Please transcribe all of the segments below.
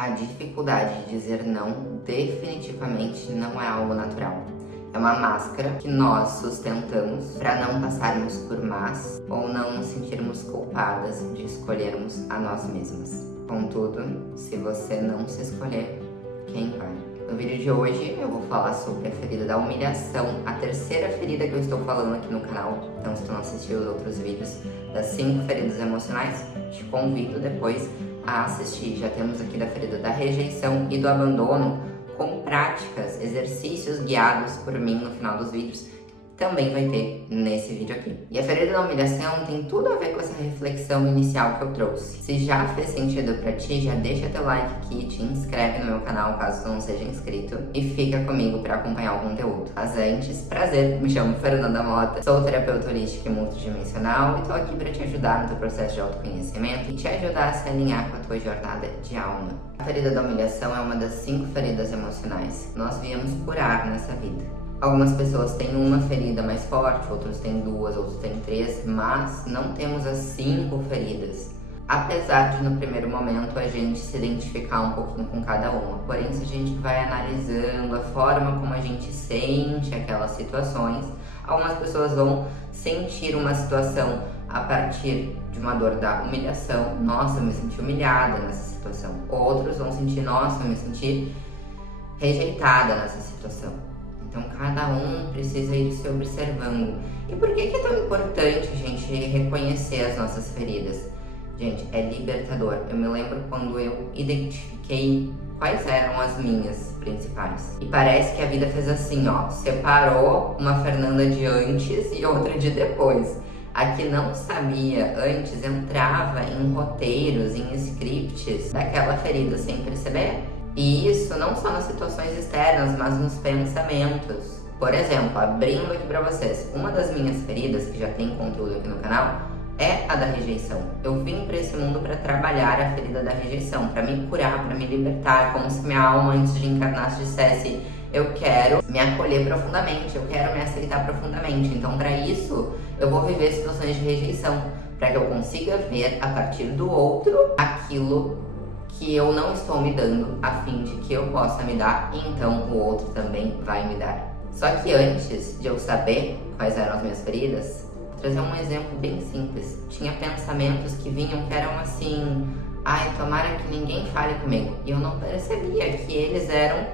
A dificuldade de dizer não definitivamente não é algo natural. É uma máscara que nós sustentamos para não passarmos por más ou não nos sentirmos culpadas de escolhermos a nós mesmas. Contudo, se você não se escolher, quem vai? No vídeo de hoje eu vou falar sobre a ferida da humilhação, a terceira ferida que eu estou falando aqui no canal. Então, se tu não assistiu os outros vídeos das 5 feridas emocionais, te convido depois a assistir. Já temos aqui da ferida da rejeição e do abandono, com práticas, exercícios guiados por mim no final dos vídeos, também vai ter nesse vídeo aqui. E a ferida da humilhação tem tudo a ver com essa reflexão inicial que eu trouxe. Se já fez sentido pra ti, já deixa teu like aqui, te inscreve no meu canal caso tu não seja inscrito e fica comigo pra acompanhar o conteúdo. Mas antes, prazer, me chamo Fernanda Mota, sou terapeuta holística e multidimensional e tô aqui pra te ajudar no teu processo de autoconhecimento e te ajudar a se alinhar com a tua jornada de alma. A ferida da humilhação é uma das 5 feridas emocionais que nós viemos curar nessa vida. Algumas pessoas têm uma ferida mais forte, outros têm 2, outros têm 3, mas não temos as 5 feridas. Apesar de no primeiro momento a gente se identificar um pouquinho com cada uma. Porém, se a gente vai analisando a forma como a gente sente aquelas situações, algumas pessoas vão sentir uma situação a partir de uma dor da humilhação. Nossa, eu me senti humilhada nessa situação. Outros vão sentir, nossa, eu me senti rejeitada nessa situação. Então, cada um precisa ir se observando. E por que é tão importante a gente reconhecer as nossas feridas? Gente, é libertador. Eu me lembro quando eu identifiquei quais eram as minhas principais. E parece que a vida fez assim, ó. Separou uma Fernanda de antes e outra de depois. A que não sabia antes entrava em roteiros, em scripts daquela ferida sem perceber. E isso não só nas situações externas, mas nos pensamentos. Por exemplo, abrindo aqui pra vocês, uma das minhas feridas, que já tem conteúdo aqui no canal, é a da rejeição. Eu vim pra esse mundo pra trabalhar a ferida da rejeição, pra me curar, pra me libertar, como se minha alma antes de encarnar dissesse: eu quero me acolher profundamente, eu quero me aceitar profundamente. Então, pra isso, eu vou viver situações de rejeição, pra que eu consiga ver a partir do outro aquilo que eu não estou me dando, a fim de que eu possa me dar, e então o outro também vai me dar. Só que antes de eu saber quais eram as minhas feridas, vou trazer um exemplo bem simples. Tinha pensamentos que vinham que eram assim: ai, tomara que ninguém fale comigo. E eu não percebia que eles eram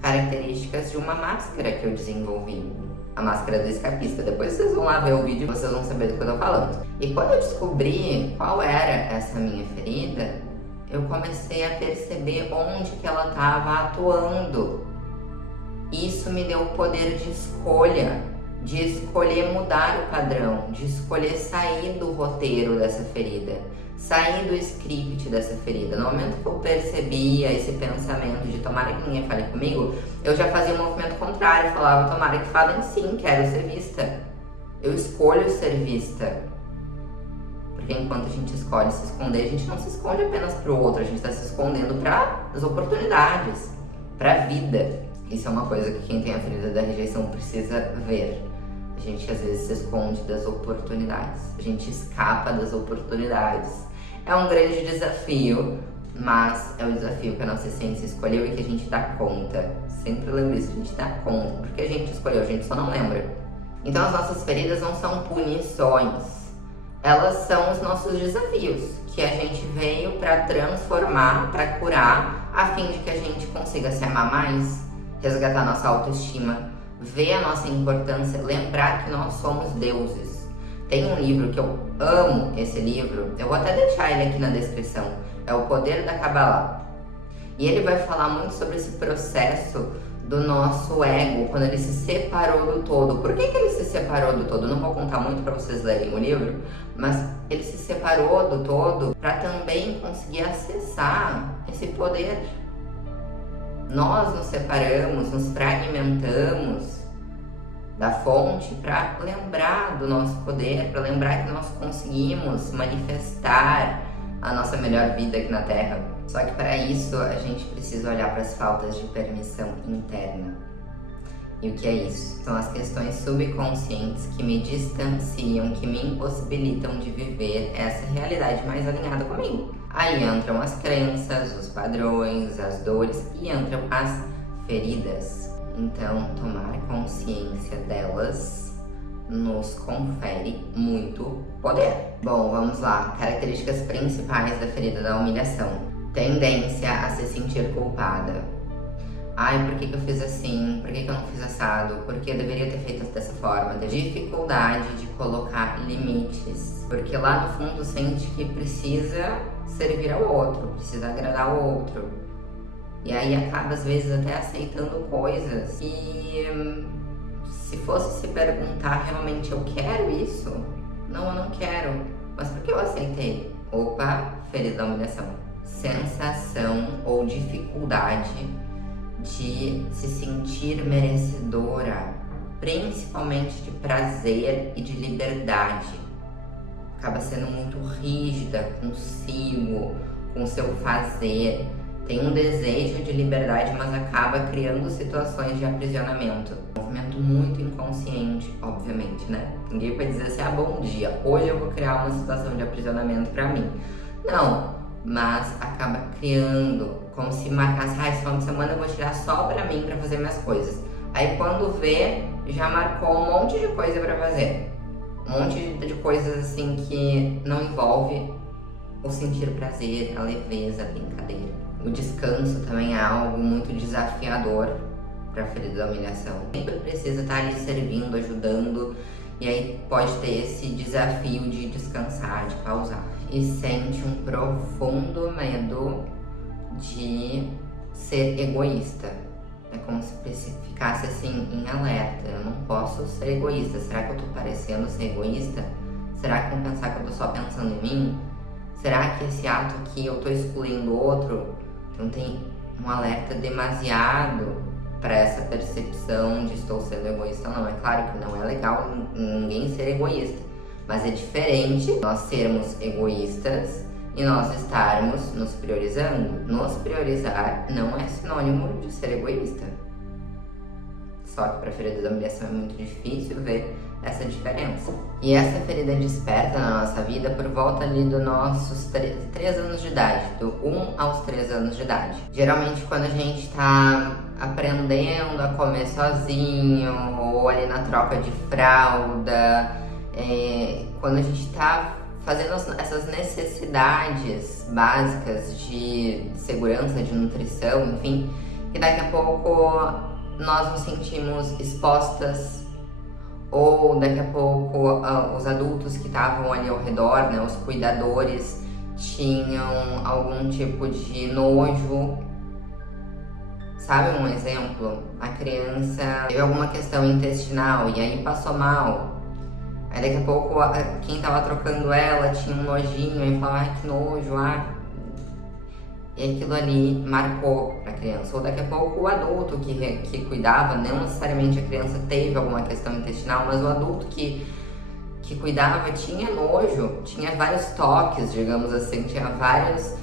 características de uma máscara que eu desenvolvi. A máscara do escapista. Depois vocês vão lá ver o vídeo e vocês vão saber do que eu tô falando. E quando eu descobri qual era essa minha ferida, eu comecei a perceber onde que ela estava atuando. Isso me deu o poder de escolher mudar o padrão, de escolher sair do roteiro dessa ferida, sair do script dessa ferida. No momento que eu percebia esse pensamento de tomara que ninguém fale comigo, eu já fazia um movimento contrário, falava: tomara que falem sim, quero ser vista. Eu escolho ser vista. Porque enquanto a gente escolhe se esconder, a gente não se esconde apenas para o outro, a gente está se escondendo para as oportunidades, para a vida. Isso é uma coisa que quem tem a ferida da rejeição precisa ver. A gente às vezes se esconde das oportunidades, a gente escapa das oportunidades. É um grande desafio, mas é o desafio que a nossa essência escolheu e que a gente dá conta. Sempre lembro isso, a gente dá conta, porque a gente escolheu, a gente só não lembra. Então as nossas feridas não são punições. Elas são os nossos desafios, que a gente veio para transformar, para curar, a fim de que a gente consiga se amar mais, resgatar nossa autoestima, ver a nossa importância, lembrar que nós somos deuses. Tem um livro que eu amo, esse livro, eu vou até deixar ele aqui na descrição, é O Poder da Kabbalah. E ele vai falar muito sobre esse processo do nosso ego, quando ele se separou do todo. Por que ele se separou do todo? Não vou contar muito para vocês lerem o livro, mas ele se separou do todo para também conseguir acessar esse poder. Nós nos separamos, nos fragmentamos da fonte para lembrar do nosso poder, para lembrar que nós conseguimos manifestar a nossa melhor vida aqui na Terra. Só que para isso a gente precisa olhar para as faltas de permissão interna. E o que é isso? São as questões subconscientes que me distanciam, que me impossibilitam de viver essa realidade mais alinhada comigo. Aí entram as crenças, os padrões, as dores e entram as feridas. Então, tomar consciência delas nos confere muito poder. Bom, vamos lá. Características principais da ferida da humilhação. Tendência a se sentir culpada. Ai, por que eu fiz assim? Por que eu não fiz assado? Porque eu deveria ter feito dessa forma. Dificuldade de colocar limites. Porque lá no fundo sente que precisa servir ao outro, precisa agradar ao outro. E aí acaba às vezes até aceitando coisas e se fosse se perguntar realmente eu quero isso? Não, eu não quero. Mas por que eu aceitei? Opa, ferida da humilhação. Sensação ou dificuldade de se sentir merecedora, principalmente de prazer e de liberdade. Acaba sendo muito rígida consigo, com seu fazer. Tem um desejo de liberdade, mas acaba criando situações de aprisionamento. Um movimento muito inconsciente, obviamente, né? Ninguém vai dizer assim, bom dia, hoje eu vou criar uma situação de aprisionamento pra mim. Não, mas acaba criando, como se marcasse, esse final de semana eu vou tirar só pra mim, pra fazer minhas coisas. Aí quando vê, já marcou um monte de coisa pra fazer. Um monte de coisas assim que não envolve o sentir prazer, a leveza, a brincadeira. O descanso também é algo muito desafiador para a ferida da humilhação. Sempre precisa estar ali servindo, ajudando, e aí pode ter esse desafio de descansar, de pausar. E sente um profundo medo de ser egoísta. É como se ficasse assim em alerta. Eu não posso ser egoísta. Será que eu tô parecendo ser egoísta? Será que vão pensar que eu tô só pensando em mim? Será que esse ato aqui eu tô excluindo o outro? Então tem um alerta demasiado para essa percepção de estou sendo egoísta ou não. É claro que não é legal ninguém ser egoísta, mas é diferente nós sermos egoístas e nós estarmos nos priorizando. Nos priorizar não é sinônimo de ser egoísta. Só que para a ferida da humilhação é muito difícil ver essa diferença. E essa ferida desperta na nossa vida por volta ali dos nossos 3 anos de idade, do 1 aos 3 anos de idade. Geralmente quando a gente tá aprendendo a comer sozinho, ou ali na troca de fralda, quando a gente tá fazendo essas necessidades básicas de segurança, de nutrição, enfim, que daqui a pouco nós nos sentimos expostas, ou daqui a pouco os adultos que estavam ali ao redor, né, os cuidadores, tinham algum tipo de nojo. Sabe um exemplo? A criança teve alguma questão intestinal e aí passou mal. Aí daqui a pouco quem tava trocando ela tinha um nojinho e falava, ai que nojo, E aquilo ali marcou pra criança. Ou daqui a pouco o adulto que cuidava, não necessariamente a criança teve alguma questão intestinal, mas o adulto que cuidava tinha nojo, tinha vários toques, digamos assim, tinha vários,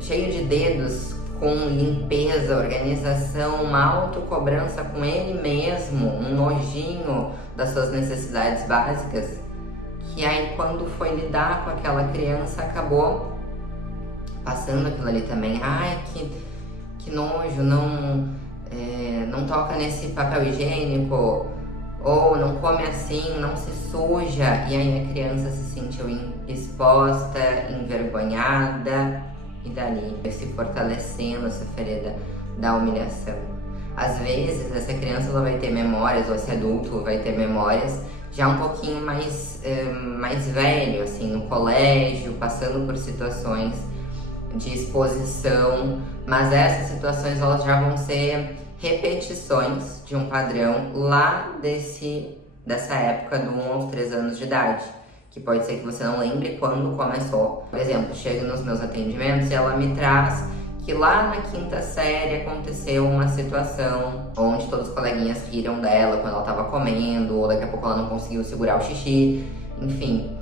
cheio de dedos, com limpeza, organização, uma autocobrança com ele mesmo, um nojinho das suas necessidades básicas, que aí quando foi lidar com aquela criança acabou passando aquilo ali também. Ai, que nojo, não toca nesse papel higiênico, ou não come assim, não se suja. E aí a criança se sentiu exposta, envergonhada, e dali vai se fortalecendo essa ferida da humilhação. Às vezes essa criança ela vai ter memórias, ou esse adulto vai ter memórias já um pouquinho mais velho, assim, no colégio, passando por situações de exposição, mas essas situações elas já vão ser repetições de um padrão lá dessa época do 1 aos 3 anos de idade, que pode ser que você não lembre quando começou. Por exemplo, chego nos meus atendimentos e ela me traz que lá na 5ª série aconteceu uma situação onde todos os coleguinhas riram dela quando ela estava comendo, ou daqui a pouco ela não conseguiu segurar o xixi, enfim.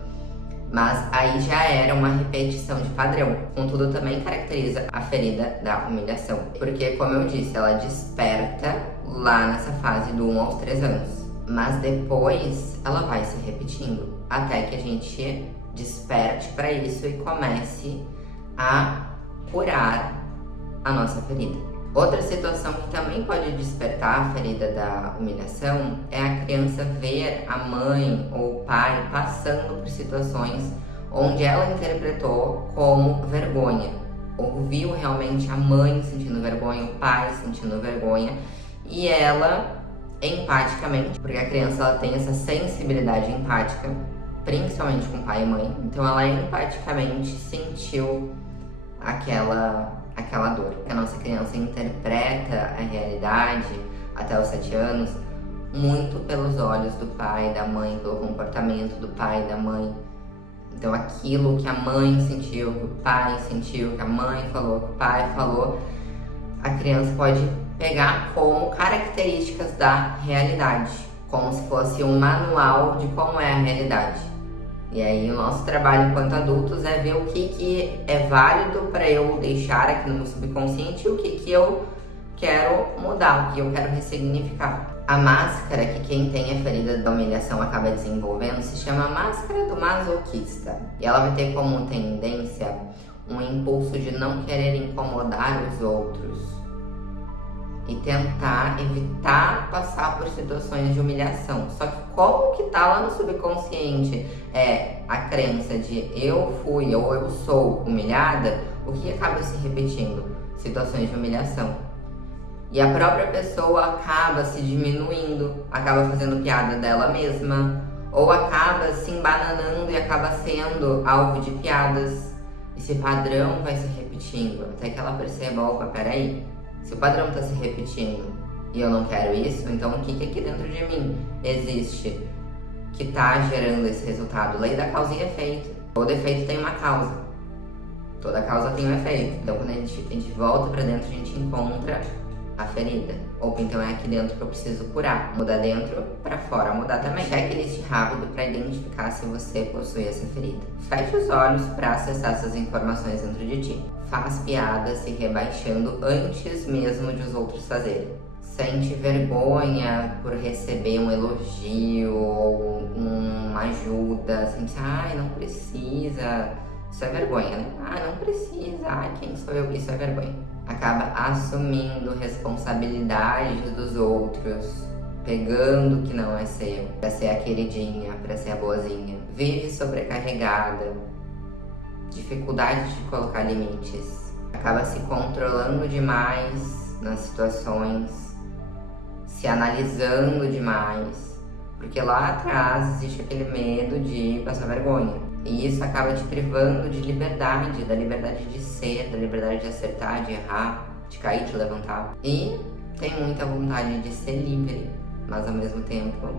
Mas aí já era uma repetição de padrão. Contudo, também caracteriza a ferida da humilhação. Porque, como eu disse, ela desperta lá nessa fase do 1 aos 3 anos. Mas depois ela vai se repetindo. Até que a gente desperte para isso e comece a curar a nossa ferida. Outra situação que também pode despertar a ferida da humilhação é a criança ver a mãe ou o pai passando por situações onde ela interpretou como vergonha. Ouviu realmente a mãe sentindo vergonha, o pai sentindo vergonha, e ela empaticamente, porque a criança ela tem essa sensibilidade empática, principalmente com pai e mãe, então ela empaticamente sentiu aquela dor. A nossa criança interpreta a realidade até os 7 anos muito pelos olhos do pai e da mãe, pelo comportamento do pai e da mãe. Então aquilo que a mãe sentiu, que o pai sentiu, que a mãe falou, que o pai falou, a criança pode pegar como características da realidade, como se fosse um manual de como é a realidade. E aí o nosso trabalho enquanto adultos é ver o que é válido para eu deixar aqui no meu subconsciente e o que eu quero mudar, o que eu quero ressignificar. A máscara que quem tem a ferida da humilhação acaba desenvolvendo se chama máscara do masoquista. E ela vai ter como tendência um impulso de não querer incomodar os outros e tentar evitar passar por situações de humilhação. Só que como que tá lá no subconsciente a crença de eu fui ou eu sou humilhada, o que acaba se repetindo? Situações de humilhação. E a própria pessoa acaba se diminuindo, acaba fazendo piada dela mesma, ou acaba se embananando e acaba sendo alvo de piadas. Esse padrão vai se repetindo até que ela perceba, opa, peraí, se o padrão está se repetindo e eu não quero isso, então o que aqui dentro de mim existe que está gerando esse resultado? Lei da causa e efeito. Todo efeito tem uma causa. Toda causa tem um efeito. Então quando a gente volta para dentro, a gente encontra a ferida. Opa, então é aqui dentro que eu preciso curar. Muda dentro para fora, mudar também. Checklist rápido para identificar se você possui essa ferida. Feche os olhos para acessar essas informações dentro de ti. Faz piadas se rebaixando antes mesmo de os outros fazerem. Sente vergonha por receber um elogio ou uma ajuda. Sente, não precisa. Isso é vergonha, né? Não precisa. Quem sou eu? Isso é vergonha. Acaba assumindo responsabilidades dos outros, pegando o que não é seu, pra ser a queridinha, pra ser a boazinha. Vive sobrecarregada, dificuldade de colocar limites. Acaba se controlando demais nas situações, se analisando demais, porque lá atrás existe aquele medo de passar vergonha. E isso acaba te privando de liberdade, da liberdade de ser, da liberdade de acertar, de errar, de cair, de levantar. E tem muita vontade de ser livre, mas ao mesmo tempo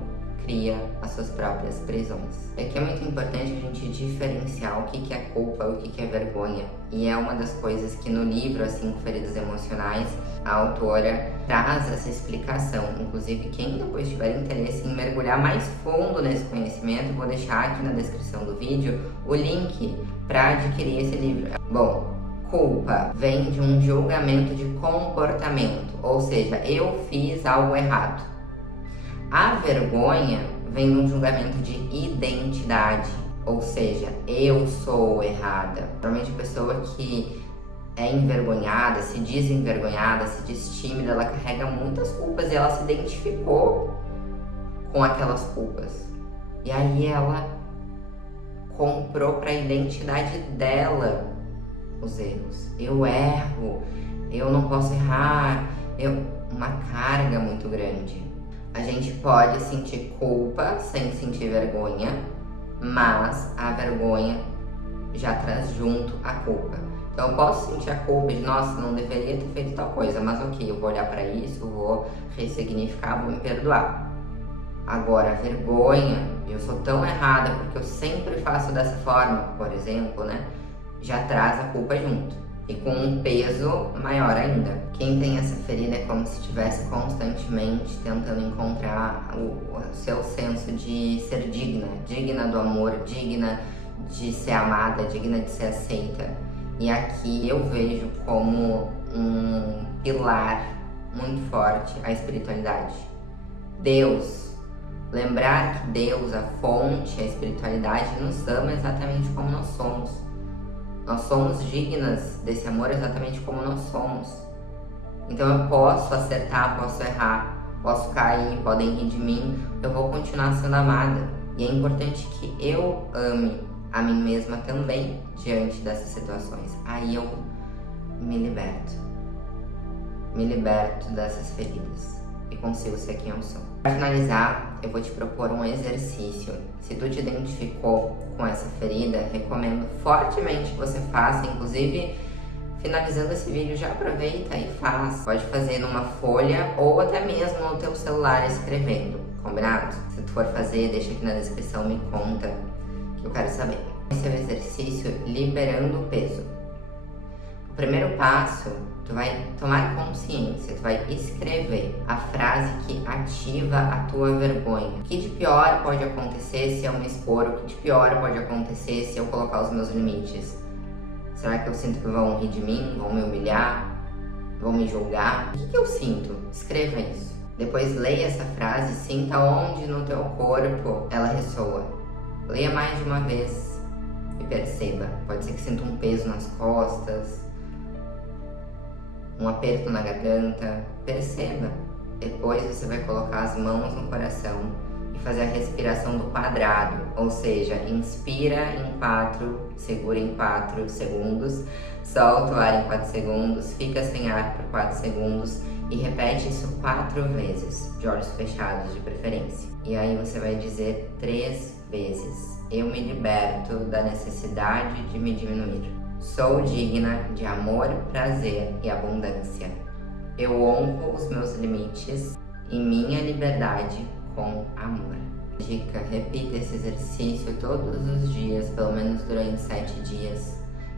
cria as suas próprias prisões. É que é muito importante a gente diferenciar o que é culpa e o que é vergonha. E é uma das coisas que no livro, As 5 Feridas Emocionais, a autora traz essa explicação. Inclusive, quem depois tiver interesse em mergulhar mais fundo nesse conhecimento, vou deixar aqui na descrição do vídeo o link para adquirir esse livro. Bom, culpa vem de um julgamento de comportamento, ou seja, eu fiz algo errado. A vergonha vem de um julgamento de identidade, ou seja, eu sou errada. Normalmente a pessoa que é envergonhada, se diz envergonhada, se diz tímida, ela carrega muitas culpas e ela se identificou com aquelas culpas. E aí ela comprou para a identidade dela os erros. Eu erro, eu não posso errar, uma carga muito grande. A gente pode sentir culpa sem sentir vergonha, mas a vergonha já traz junto a culpa. Então eu posso sentir a culpa de, nossa, não deveria ter feito tal coisa, mas ok, eu vou olhar para isso, vou ressignificar, vou me perdoar. Agora, a vergonha, eu sou tão errada porque eu sempre faço dessa forma, por exemplo, né? Já traz a culpa junto. E com um peso maior ainda. Quem tem essa ferida é como se estivesse constantemente tentando encontrar o seu senso de ser digna do amor, digna de ser amada, digna de ser aceita. E aqui eu vejo como um pilar muito forte a espiritualidade. Deus. Lembrar que Deus, a fonte, a espiritualidade, nos ama exatamente como nós somos. Nós somos dignas desse amor exatamente como nós somos. Então eu posso acertar, posso errar, posso cair, podem rir de mim, eu vou continuar sendo amada. E é importante que eu ame a mim mesma também diante dessas situações. Aí eu me liberto. Me liberto dessas feridas e consigo ser quem eu sou. Para finalizar, eu vou te propor um exercício. Se tu te identificou com essa ferida, recomendo fortemente que você faça. Inclusive, finalizando esse vídeo, já aproveita e faz. Pode fazer numa folha ou até mesmo no teu celular escrevendo, combinado? Se tu for fazer, deixa aqui na descrição, me conta, que eu quero saber. Esse é o exercício liberando o peso. O primeiro passo, tu vai tomar consciência, tu vai escrever a frase que ativa a tua vergonha. O que de pior pode acontecer se eu me expor? O que de pior pode acontecer se eu colocar os meus limites? Será que eu sinto que vão rir de mim, vão me humilhar, vão me julgar? O que eu sinto? Escreva isso. Depois leia essa frase, sinta onde no teu corpo ela ressoa. Leia mais de uma vez e perceba. Pode ser que sinta um peso nas costas, um aperto na garganta. Perceba. Depois você vai colocar as mãos no coração e fazer a respiração do quadrado, ou seja, inspira em 4, segura em 4 segundos, solta o ar em 4 segundos, fica sem ar por 4 segundos e repete isso 4 vezes, de olhos fechados de preferência. E aí você vai dizer 3 vezes: eu me liberto da necessidade de me diminuir. Sou digna de amor, prazer e abundância. Eu honro os meus limites e minha liberdade com amor. Dica: repita esse exercício todos os dias, pelo menos durante 7 dias.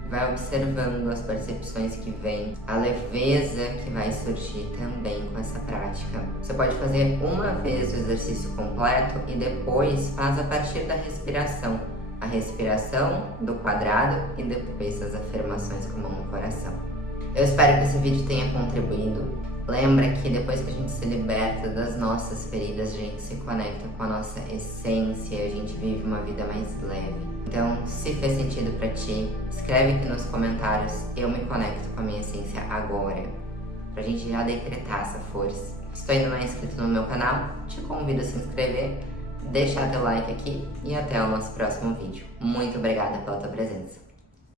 Vai observando as percepções que vêm, a leveza que vai surgir também com essa prática. Você pode fazer uma vez o exercício completo e depois faz a partir da respiração. A respiração do quadrado e depois as afirmações com a mão no coração. Eu espero que esse vídeo tenha contribuído. Lembra que depois que a gente se liberta das nossas feridas, a gente se conecta com a nossa essência, a gente vive uma vida mais leve. Então, se fez sentido pra ti, escreve aqui nos comentários: eu me conecto com a minha essência agora, pra gente já decretar essa força. Se tu ainda não é inscrito no meu canal, te convido a se inscrever, deixar teu like aqui e até o nosso próximo vídeo. Muito obrigada pela tua presença.